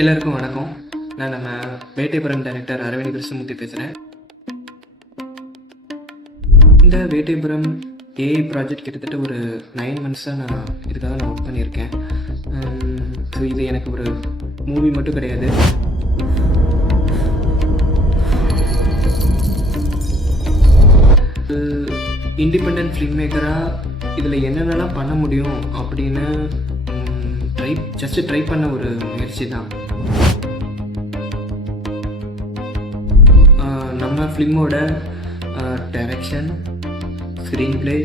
எல்லாருக்கும் வணக்கம். நான் நம்ம வேட்டைபுரம் டைரக்டர் அரவிந்த் கிருஷ்ணமூர்த்தி பேசுகிறேன். இந்த வேட்டைபுரம் ஏஐ ப்ராஜெக்ட் கிட்டத்தட்ட ஒரு 9 மந்த்ஸாக நான் இதுக்காக ஒர்க் பண்ணியிருக்கேன். ஸோ இது எனக்கு ஒரு மூவி மட்டும் கிடையாது. இண்டிபெண்ட் ஃபிலிம் மேக்கராக இதில் என்னென்னலாம் பண்ண முடியும் அப்படின்னு ட்ரை பண்ண ஒரு முயற்சி தான். நம்ம ஃபிலிமோட direction, screen play,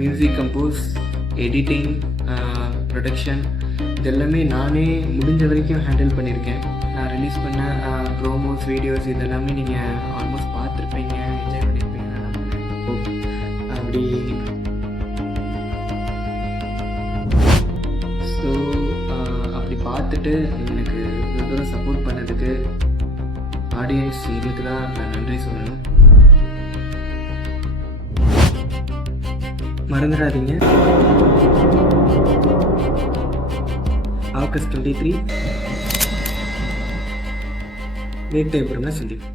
music compose, editing, production இதெல்லாமே நானே முடிஞ்ச வரைக்கும் ஹேண்டில் பண்ணியிருக்கேன். நான் ரிலீஸ் பண்ண ப்ரோமோஸ், வீடியோஸ் இதெல்லாமே நீங்கள் ஆல்மோஸ்ட் பார்த்துருப்பீங்க, என்ஜாய் பண்ணியிருப்பீங்க. அப்படி ஸோ அப்படி பார்த்துட்டு எனக்கு இவ்வளோ தூரம் சப்போர்ட் பண்ணதுக்கு ஆடியன்ஸ் எங்களுக்கு தான் நான் நன்றி சொல்லணும். மறந்துடாதீங்க, ஆகஸ்ட் 23 வேட்டைபுரம்ல சந்திப்போம்.